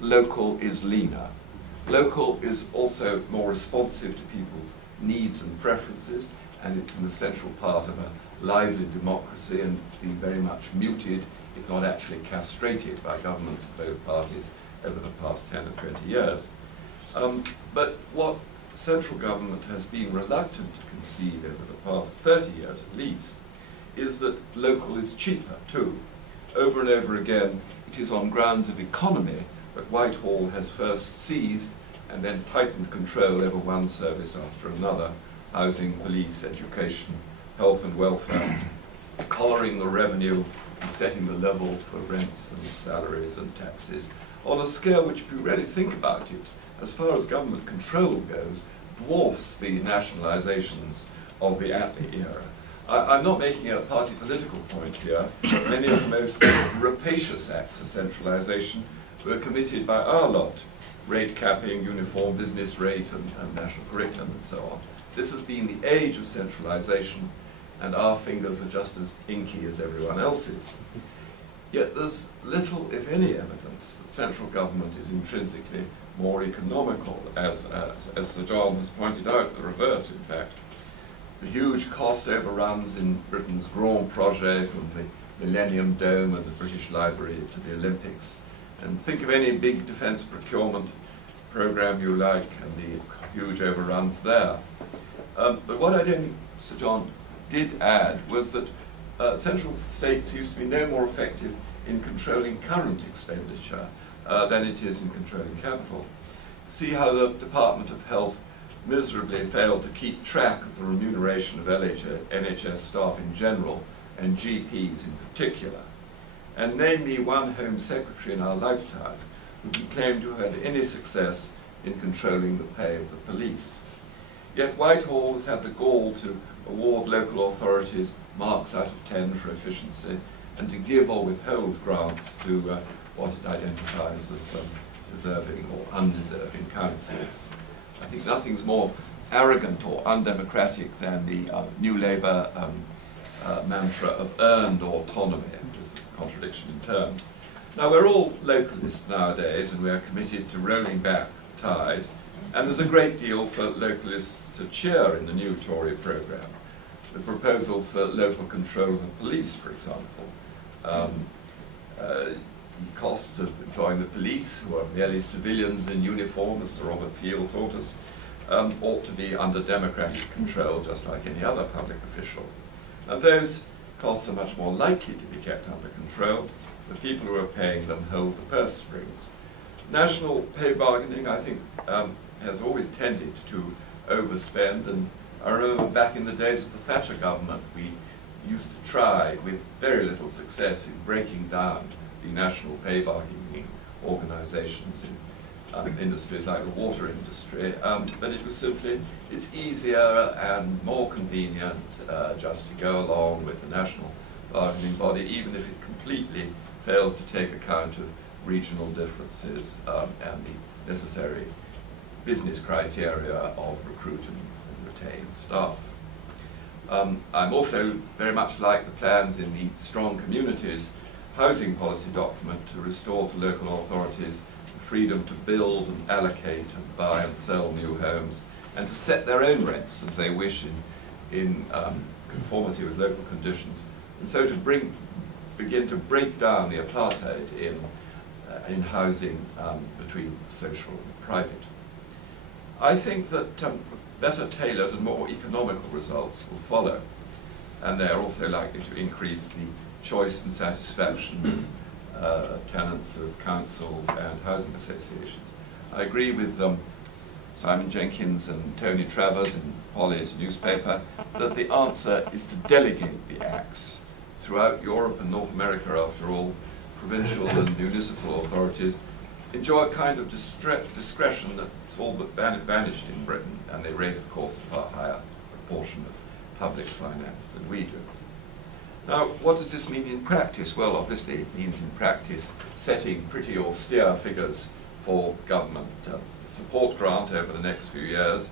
local is leaner. Local is also more responsive to people's needs and preferences, and it's an essential part of a lively democracy, and it's been very much muted, if not actually castrated, by governments of both parties over the past 10 or 20 years. But what central government has been reluctant to concede over the past 30 years at least is that local is cheaper too. Over and over again, it is on grounds of economy that Whitehall has first seized and then tightened control over one service after another: housing, police, education, health and welfare, collaring the revenue and setting the level for rents and salaries and taxes on a scale which, if you really think about it, as far as government control goes, dwarfs the nationalizations of the Attlee era. I'm not making a party political point here. Many of the most rapacious acts of centralization were committed by our lot: rate capping, uniform business rate, and national curriculum, and so on. This has been the age of centralization, and our fingers are just as inky as everyone else's. Yet there's little, if any, evidence that central government is intrinsically more economical, as Sir John has pointed out, the reverse, in fact. The huge cost overruns in Britain's Grand Projet, from the Millennium Dome and the British Library to the Olympics. And think of any big defence procurement programme you like, and the huge overruns there. But what I don't think Sir John did add was that central states used to be no more effective in controlling current expenditure than it is in controlling capital. See how the Department of Health miserably failed to keep track of the remuneration of NHS staff in general and GPs in particular. And name me one Home Secretary in our lifetime who can claim to have had any success in controlling the pay of the police. Yet Whitehall has had the gall to award local authorities marks out of 10 for efficiency, and to give or withhold grants to what it identifies as deserving or undeserving councils. I think nothing's more arrogant or undemocratic than the New Labour mantra of earned autonomy, which is a contradiction in terms. Now, we're all localists nowadays, and we're committed to rolling back the tide, and there's a great deal for localists to cheer in the new Tory programme. The proposals for local control of the police, for example, the costs of employing the police, who are merely civilians in uniform, as Sir Robert Peel taught us, ought to be under democratic control, just like any other public official. And those costs are much more likely to be kept under control. The people who are paying them hold the purse strings. National pay bargaining, I think, has always tended to overspend, and I remember back in the days of the Thatcher government, we used to try, with very little success, in breaking down the national pay bargaining organisations in industries like the water industry, but it was simply, it's easier and more convenient just to go along with the national bargaining body, even if it completely fails to take account of regional differences and the necessary business criteria of recruit and retain staff. I'm also very much like the plans in the Strong Communities housing policy document to restore to local authorities the freedom to build and allocate and buy and sell new homes, and to set their own rents as they wish in conformity with local conditions, and so to begin to break down the apartheid in housing between social and private. I think that better tailored and more economical results will follow, and they are also likely to increase the choice and satisfaction of tenants of councils and housing associations. I agree with Simon Jenkins and Tony Travers in Polly's newspaper that the answer is to delegate the axe. Throughout Europe and North America, after all, provincial and municipal authorities enjoy a kind of discretion that's all but vanished in Britain, and they raise, of course, a far higher proportion of public finance than we do. Now, what does this mean in practice? Well, obviously it means in practice setting pretty austere figures for government support grant over the next few years,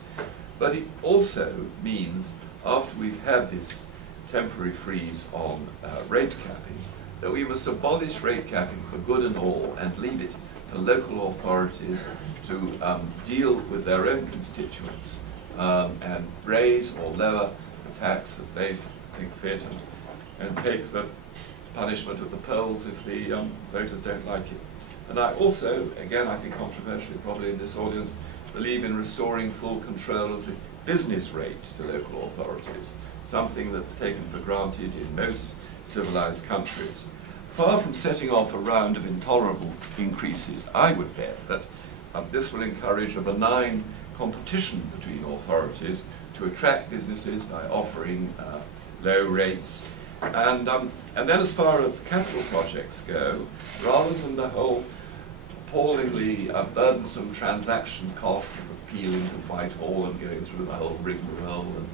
but it also means, after we've had this temporary freeze on rate capping, that we must abolish rate capping for good and all and leave it for local authorities to deal with their own constituents and raise or lower the tax as they think fit, and take the punishment at the polls if the voters don't like it. And I also, again I think controversially probably in this audience, believe in restoring full control of the business rate to local authorities, something that's taken for granted in most civilized countries. Far from setting off a round of intolerable increases, I would bet that this will encourage a benign competition between authorities to attract businesses by offering low rates. And then as far as capital projects go, rather than the whole appallingly burdensome transaction costs of appealing to Whitehall and going through the whole rigmarole, and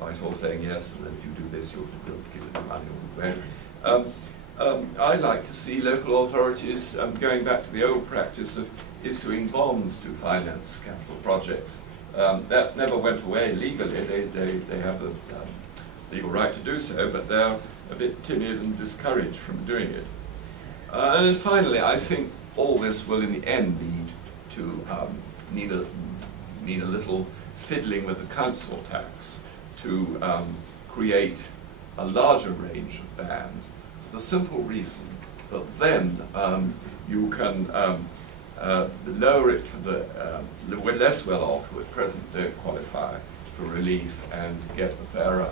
Whitehall saying yes, and then if you do this, you'll give them money all the way. I'd like to see local authorities going back to the old practice of issuing bonds to finance capital projects. That never went away legally. They have the legal right to do so, but they're a bit timid and discouraged from doing it. And then finally, I think all this will in the end lead to need a little fiddling with the council tax to create a larger range of bans, for the simple reason that then you can lower it for the less well off who at present don't qualify for relief, and get a fairer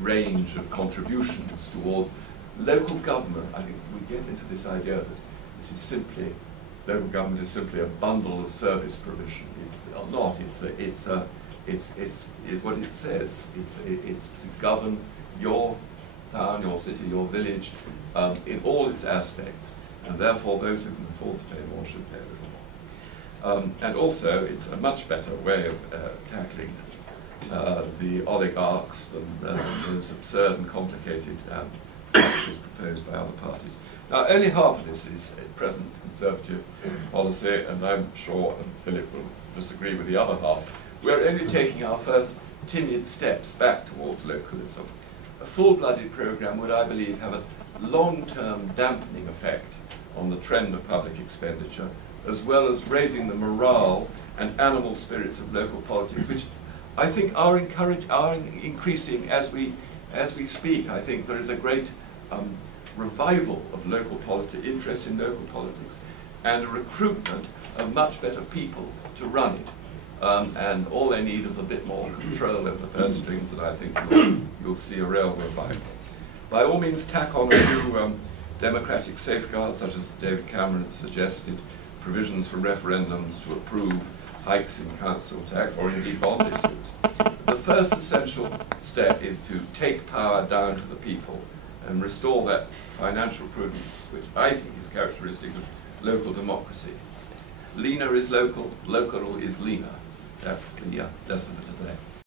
range of contributions towards local government. I think we get into this idea that this is simply, local government is simply a bundle of service provision. It's not. It's what it says. It's to govern your town, your city, your village in all its aspects, and therefore those who can afford to pay more should pay a little more. And also, it's a much better way of tackling the oligarchs than those absurd and complicated practices proposed by other parties. Now, only half of this is at present Conservative policy, and I'm sure Philip will disagree with the other half. We're only taking our first timid steps back towards localism. A full-blooded programme would, I believe, have a long-term dampening effect on the trend of public expenditure, as well as raising the morale and animal spirits of local politics, which I think are increasing as we speak. I think there is a great revival of local politics, interest in local politics, and a recruitment of much better people to run it. And all they need is a bit more control over the purse strings, that I think you'll see a real revival. By all means, tack on a few democratic safeguards, such as David Cameron suggested, provisions for referendums to approve hikes in council tax, or indeed bond issues. The first essential step is to take power down to the people and restore that financial prudence, which I think is characteristic of local democracy. Leaner is local, local is leaner. That's the lesson for today.